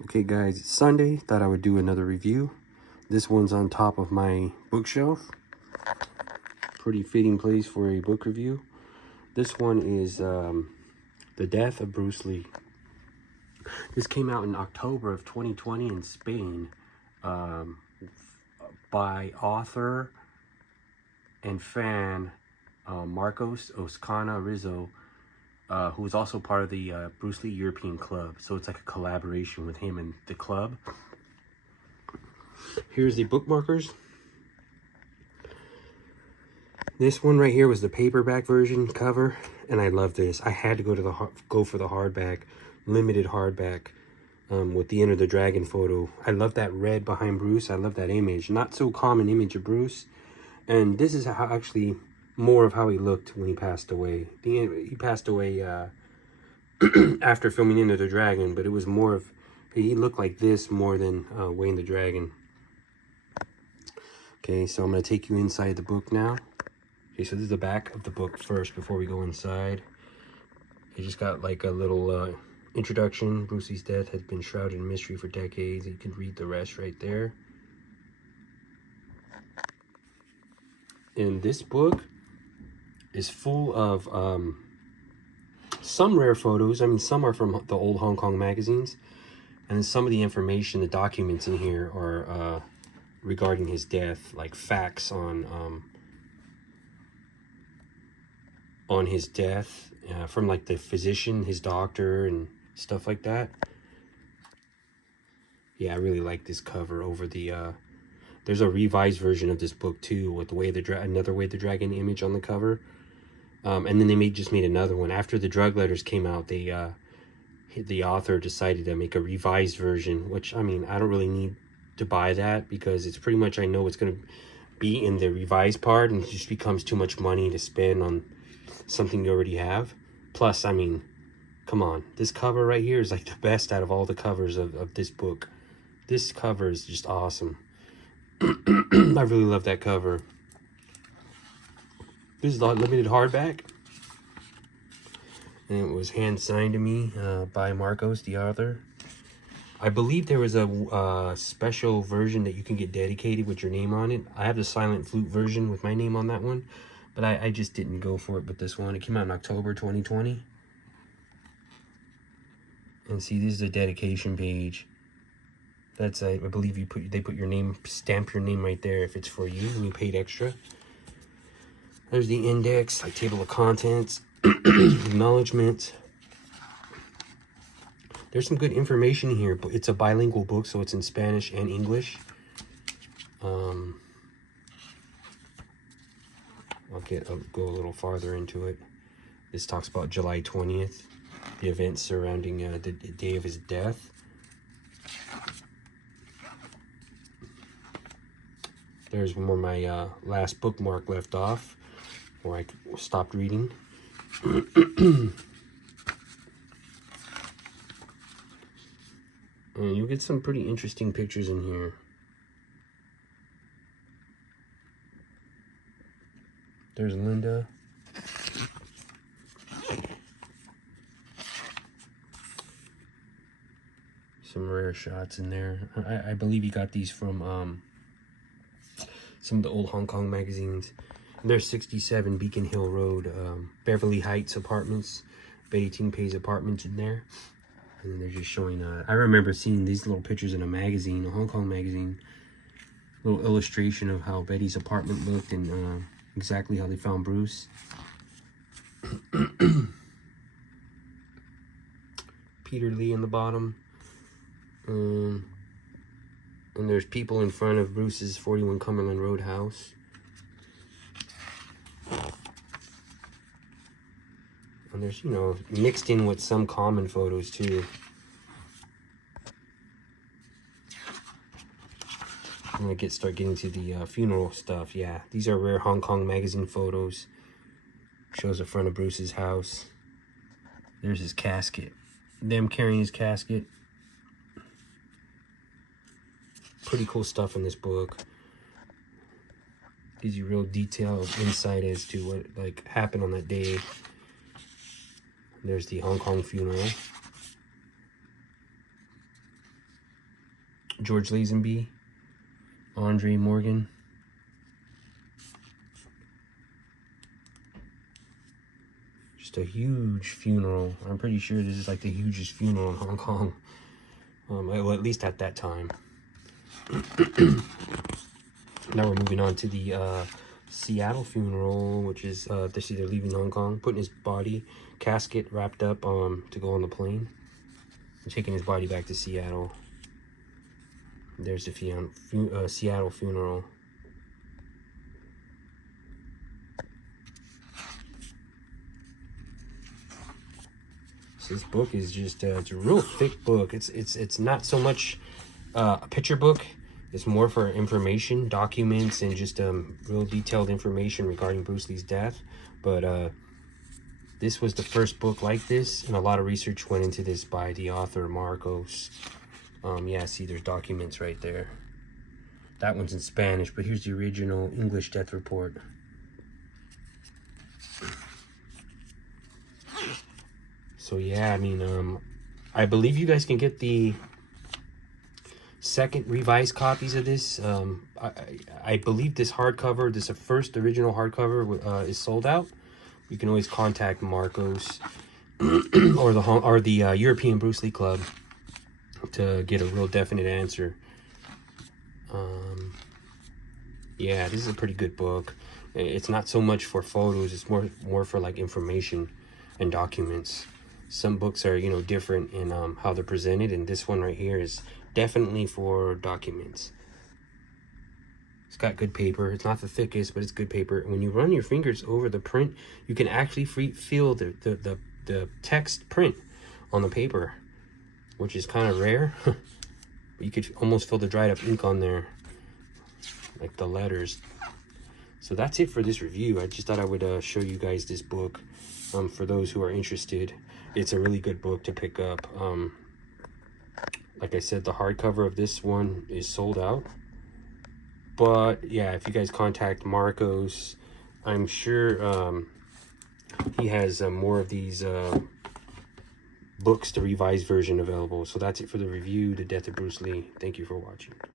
Okay guys, it's Sunday. Thought I would do another review. This one's on top of my bookshelf. Pretty fitting place for a book review. This one is The Death of Bruce Lee. This came out in October of 2020 in Spain by author and fan Marcos Ocana Rizo, who is also part of the Bruce Lee European Club. So it's like a collaboration with him and the club. Here's the bookmarkers. This one right here was the paperback version cover, and I love this. I had to go for the hardback, limited hardback, with the Enter the Dragon photo. I love that red behind Bruce. I love that image. Not so common image of Bruce. And this is how actually more of how he looked when he passed away. He passed away after filming Enter the Dragon, but it was more of, he looked like this more than Wayne the Dragon. Okay, so I'm going to take you inside the book now. Okay, so this is the back of the book first before we go inside. It just got like a little introduction. Bruce Lee's death has been shrouded in mystery for decades. You can read the rest right there. And this book is full of some rare photos. I mean, some are from the old Hong Kong magazines. And some of the information, the documents in here are regarding his death, like facts on his death from like the physician, his doctor, and stuff like that. Yeah, I really like this cover over the there's a revised version of this book too, with another Way the Dragon image on the cover. And then they just made another one after the drug letters came out. They the author decided to make a revised version, which, I mean, I don't really need to buy that because it's pretty much, I know it's going to be in the revised part, and it just becomes too much money to spend on something you already have. Plus, I mean, come on, this cover right here is like the best out of all the covers of this book. This cover is just awesome. I really love that cover. This is the limited hardback, and it was hand signed to me by Marcos, the author. I believe there was a special version that you can get dedicated with your name on it. I have the Silent Flute version with my name on that one, but I just didn't go for it with this one. It came out in October 2020. And see, this is the dedication page. That's, I believe they put your name, stamp your name right there if it's for you and you paid extra. There's the index, like table of contents, acknowledgement. There's some good information here, but it's a bilingual book, so it's in Spanish and English. I'll go a little farther into it. This talks about July 20th, the events surrounding the day of his death. There's where my last bookmark left off, where I stopped reading. And you'll get some pretty interesting pictures in here. There's Linda. Some rare shots in there. I believe he got these from some of the old Hong Kong magazines. And there's 67 Beacon Hill Road, Beverly Heights Apartments. Betty Ting Pei's apartments in there. And then they're just showing, I remember seeing these little pictures in a magazine, a Hong Kong magazine. Little illustration of how Betty's apartment looked and exactly how they found Bruce. Peter Lee in the bottom. And there's people in front of Bruce's 41 Cumberland Road house. And there's, you know, mixed in with some common photos too. I'm gonna start getting to the funeral stuff. Yeah, these are rare Hong Kong magazine photos. Shows the front of Bruce's house. There's his casket. Them carrying his casket. Pretty cool stuff in this book. Gives you real detailed insight as to what like happened on that day. There's the Hong Kong funeral. George Lazenby, Andre Morgan. Just a huge funeral. I'm pretty sure this is like the hugest funeral in Hong Kong. Well, at least at that time. Now we're moving on to the Seattle funeral, which is this they're leaving Hong Kong, putting his body casket wrapped up to go on the plane, and taking his body back to Seattle. There's the Seattle funeral. So this book is just it's a real thick book. It's not so much a picture book. It's more for information, documents, and just real detailed information regarding Bruce Lee's death. But this was the first book like this, and a lot of research went into this by the author Marcos. Yeah, see, there's documents right there. That one's in Spanish, but here's the original English death report. So yeah, I mean, I believe you guys can get the second revised copies of this. I believe this hardcover, this first original hardcover, is sold out. You can always contact Marcos or the European Bruce Lee Club to get a real definite answer. Yeah, this is a pretty good book. It's not so much for photos, it's more for like information and documents. Some books are, you know, different in how they're presented, and this one right here is definitely for documents. It's got good paper. It's not the thickest, but it's good paper. When you run your fingers over the print, you can actually feel the text print on the paper, which is kind of rare. You could almost feel the dried up ink on there, like the letters. So that's it for this review. I just thought I would show you guys this book for those who are interested. It's a really good book to pick up. Like I said, the hardcover of this one is sold out. But yeah, if you guys contact Marcos, I'm sure he has more of these books, the revised version available. So that's it for the review, The Death of Bruce Lee. Thank you for watching.